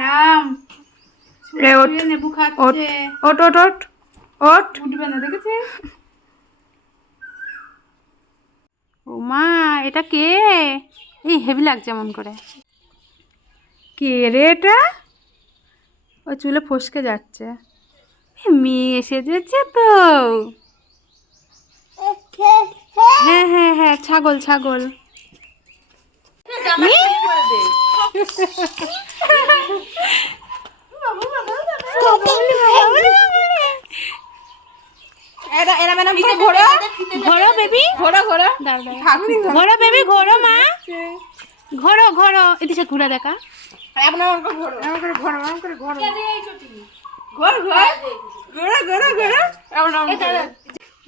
আরাম রে শুয়ে নেবু খাচ্ছে। ওঠ ওঠ ওঠ ওঠ উঠবে না দেখেছে ও মা এটা কে? এই হেভি লাগছে এমন করে। কে রে এটা? ও চুলে ফসকে যাচ্ছে। মেয়ে এসে যাচ্ছে তো। হ্যাঁ হ্যাঁ হ্যাঁ ছাগল ছাগল। ম্যাডাম ঘোড়া? ঘোরো বেবি? ঘোড়া ঘোড়া। ঘোরো বেবি ঘোরো মা। ঘোরো ঘোরো এদিকে ঘুরে দেখা। ঘোর ঘোর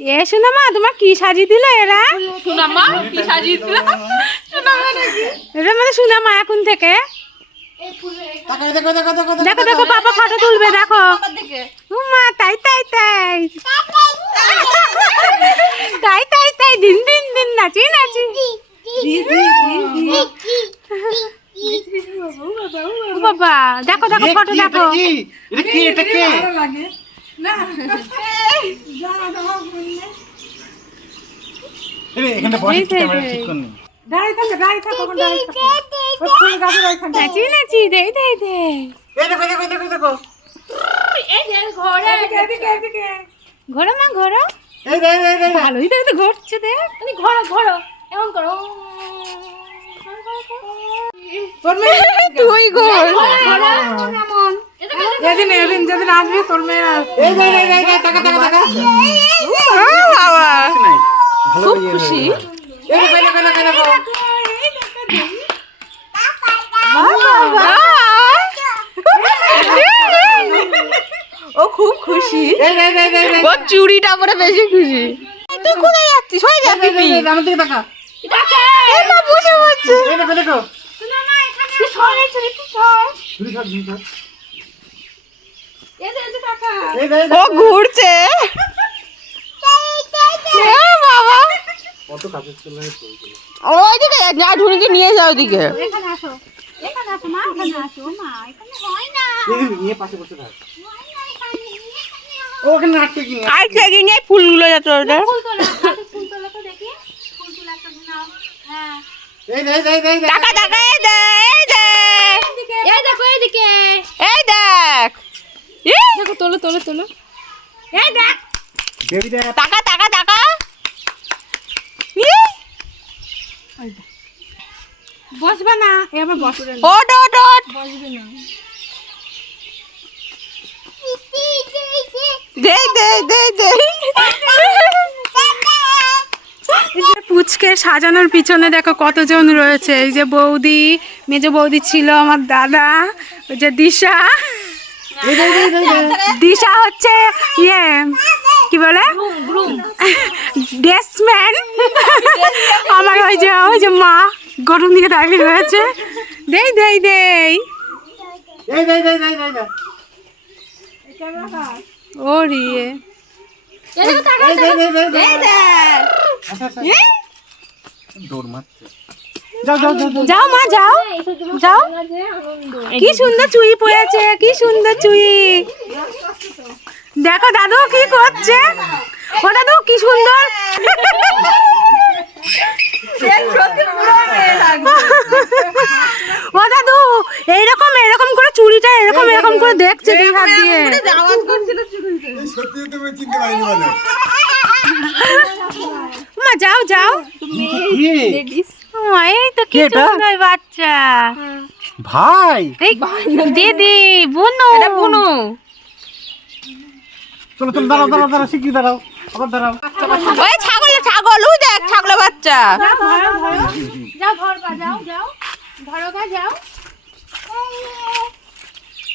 এ শোনো মা তোমার কি সাজিয়ে দিল এরা? সুনামা কি সাজিয়ে দিল? সুনামা নাকি? এরা মানে শোনা মা এখন থেকে। দেখো দেখো বাবা ফটো তুলবে দেখো। মা তাই তাই তাই। তাই তাই তাই দিন দিন দিন নাচি নাচি। বাবা দেখো দেখো ফটো দেখো। এটা কি এটা কি? লাগে। না। এখানে বসে ক্যামেরা ঠিক করনি। দাঁড়িয়ে থাকো দাঁড়িয়ে থাকো ওখানে থাকো। ওই ফুল গাছের ওইখানে নাচি নাচি দেই দেই দেই এই দেখো দেখো দেখো দেখো। এদিকে এদিকে। ঘোরো মা ঘোরো। ভালোই রে তো রে ভালোই দেখতে ঘুরছে দেখ। ঘোড়া ঘোরো এমন করো। মেয়ে তুই ঘোর। এদিন এদিন যেদিন আসবে তোর মেয়ে আসবে। এই রে রে রে রে টাকা টাকা টাকা বাবা। নাই। ভালো খুব ইয়ে খুশি এই দেখো দেখো দেখো দেখো ও খুব খুশি? ও চুড়িটা পরে বেশি খুশি। তুই কোথায় যাচ্ছিস? হয়ে যাবি এই, আমার দিকে তাকা। বসে বসছে ও ঘুরছে। এ বাবা। ওইদিকে যা নিয়ে যাও ওদিকে। এখানে আসো। এখানে আসো মা এখানে আসো। মা এখানে হয় না। পাশে বসে থাক। ও ওখানে নাটকে কি নিয়ে আর ট্রেকিং ফুলগুলো যাচ্ছে ওটা? ফুল তোলা ফুল তোলা তো দেখি। ফুল তোলা একটা নাও হ্যাঁ। এই রে এই রে টাকা টাকা এই দে এই দে। এই দেখো এইদিকে এই দেখ। তোলো তোলো তোলো। এই দেখ। বেবি টাকা টাকা টাকা। বসবে না এবার বসবে না। ওট ওট ওট বসবে না দে দে দে দে পুচকে সাজানোর পিছনে দেখো কতজন রয়েছে। এই যে বৌদি, মেজ বৌদি ছিল আমার দাদা, ওই যে দিশা। দিশা হচ্ছে ইয়ে কি বলে? ড্রেসম্যান। আমার ওই যে ওই যে মা গরম দিকে দাঁড়িয়ে রয়েছে। দেই দেই দেই। এই রে রে রে রে রে ও রিয়ে এই রে রে রে রে আচ্ছা আচ্ছা দৌড় মারছে যাও যাও যাও যাও। যাও মা যাও যাও কি সুন্দর চুই পড়েছে কি সুন্দর চুই দেখো দাদু কি করছে ও দাদু কি সুন্দর ও দাদু এইরকম এরকম করে চুড়িটা এরকম এরকম করে দেখছে দুই হাত দিয়ে মা যাও যাও। এই তো কি সুন্দর বাচ্চা। ভাই। দিদি বুনু। এটা বুনু। চলো চলো দাঁড়াও দাঁড়াও দাঁড়াও শিগগির দাঁড়াও আবার দাঁড়াও। ওই ছাগল ছাগল ওই দেখ ছাগলের বাচ্চা। যাও ধর যাও যাও ধরো গা যাও।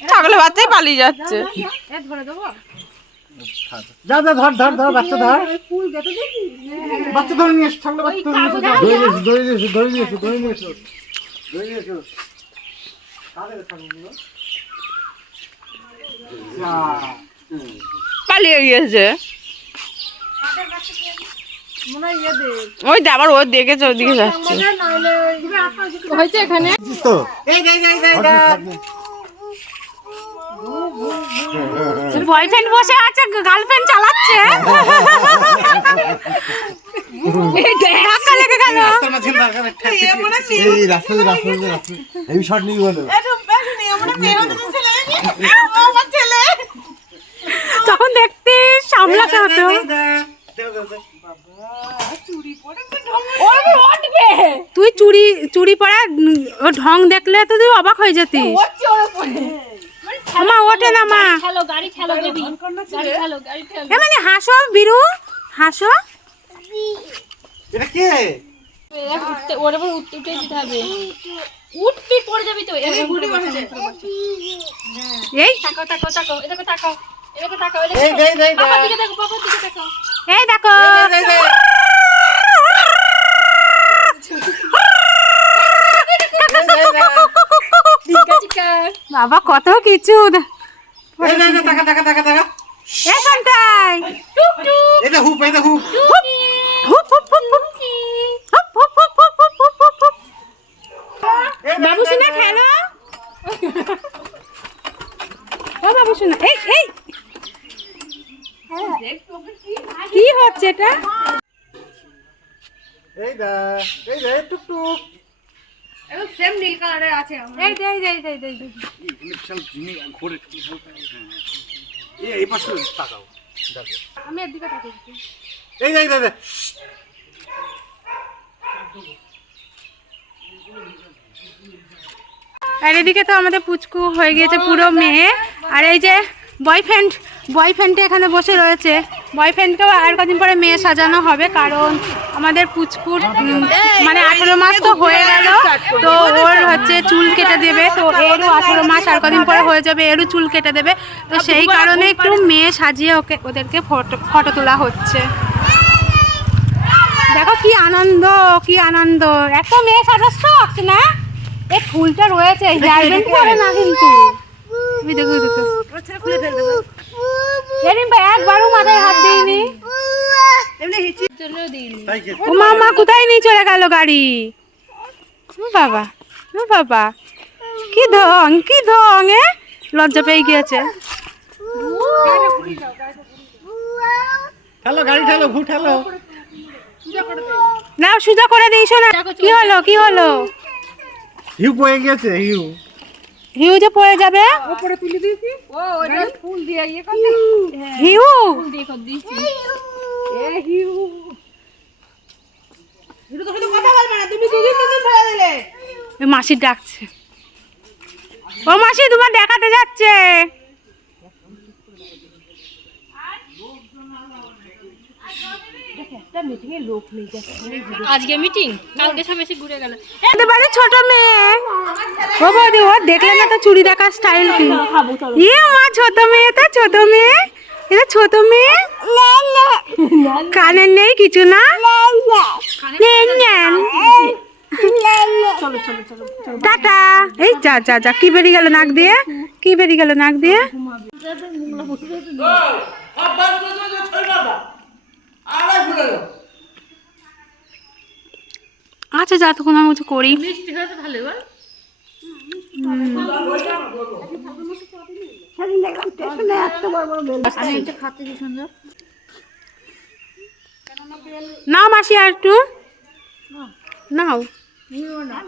ছাগলের বাচ্চাই পালিয়ে যাচ্ছে। এ ধরে দেবো। যা যা ধর ধর ধর বাচ্চা ধর ফুল গেতে দেখি বাচ্চা ধরে নিয়ে এসো ছাগলের বাচ্চা ধরে নিয়ে এসো ধরে নিয়ে এসো ধরে নিয়ে এসো ধরে নিয়ে এসো ধরে নিয়ে এসো। পালিয়ে গিয়েছে মনে হয় ইয়ে দে ওই দে আবার ও দেখেছে ওদিকে যাচ্ছে হয়েছে এখানে বয়ফ্রেন্ড বসে আছে গার্লফ্রেন্ড চালাচ্ছে। তখন দেখতে সামলাতে হতো। তুই চুরি চুরি পড়া ঢং দেখলে তো তুই অবাক হয়ে যেতিস। মানে হাসো বিরু হাসো। এটা কে? ওর উপর উঠতে দিতে হবে। উঠবি পড়ে যাবি তো এই ঘুরে বসে এই? তাকাও তাকাও তাকাও এদিকে তাকাও এদিকে তাকাও এদিকে দেই দেই দিকে দেখো দিকে তাকাও এই বাবা কত কিছু। টাকা টাকা টাকা টাকা এখানটাই টুক টুক এটা হুপ এটা হুপ হুপ হুপ বাবু সোনা খেলো ও বাবু সোনা এই এই কি হচ্ছে এটা এই দা এই দা টুক টুক সেম নীল কালারের আছে এই দে এই দে এই দে, এই। দে, বিশাল জিমি ঘুরে এই এই পাশে তাকাও। আমি এদিকে তাকিয়ে এই দেই দেই আর এদিকে তো আমাদের পুচকু হয়ে গিয়েছে পুরো মেয়ে। আর এই যে বয়ফ্রেন্ড বয়ফ্রেন্ডে এখানে বসে রয়েছে। বয়ফ্রেন্ডকেও আর কদিন পরে মেয়ে সাজানো হবে কারণ আমাদের পুচকুর মানে আঠেরো মাস তো হয়ে গেল তো ওর হচ্ছে চুল কেটে দেবে তো এরও আঠেরো মাস আর কদিন পরে হয়ে যাবে এরও চুল কেটে দেবে তো সেই কারণে একটু মেয়ে সাজিয়ে ওকে ওদেরকে ফটো ফটো তোলা হচ্ছে। দেখো কি আনন্দ কি আনন্দ এত মেয়ে সাজাচ্ছ না? এই ফুলটা রয়েছে হেয়ার ব্যান্ড করে না কিন্তু। তুমি দেখো দেখো এরিম ভাই একবারও মাথায় হাত দিইনি জন্য দিইনি তাই কি ও মামা কোথায় নিয়ে চলে গেল গাড়ি? ও বাবা ও বাবা। কি ঢং কি ঢং এ? লজ্জা পেয়ে গিয়েছে। ঠেলো গাড়ি ঠেলো ভু ঠেলো। না সুজা করে দিয়েছ না কি হলো কি হলো? হিউ পড়ে গেছে হিউ। হিউ যে পড়ে যাবে? ও ওটা ফুল দিয়ে ইয়ে করতে হিউ? ফুল দিয়ে কর দিয়েছি। ওই মাসি ডাকছে। ও মাসি তোমার দেখাতে যাচ্ছে। আজকে মিটিং কালকে সব এসে ঘুরে গেল। এতে বাড়ি ছোট মেয়ে। ও বৌদি ও দেখলে না তো চুড়ি দেখার স্টাইল কি? ইয়ে মা ছোট মেয়ে তো ছোট মেয়ে। এটা ছোট মেয়ে। কানের নেই কিছু না। টাটা। এই যা যা যা কি বেরিয়ে গেল নাক দিয়ে? কি বেরিয়ে গেল নাক দিয়ে? আচ্ছা যা তখন আমি কিছু করি। নাও মাসি আর একটু। নাও। Ni una.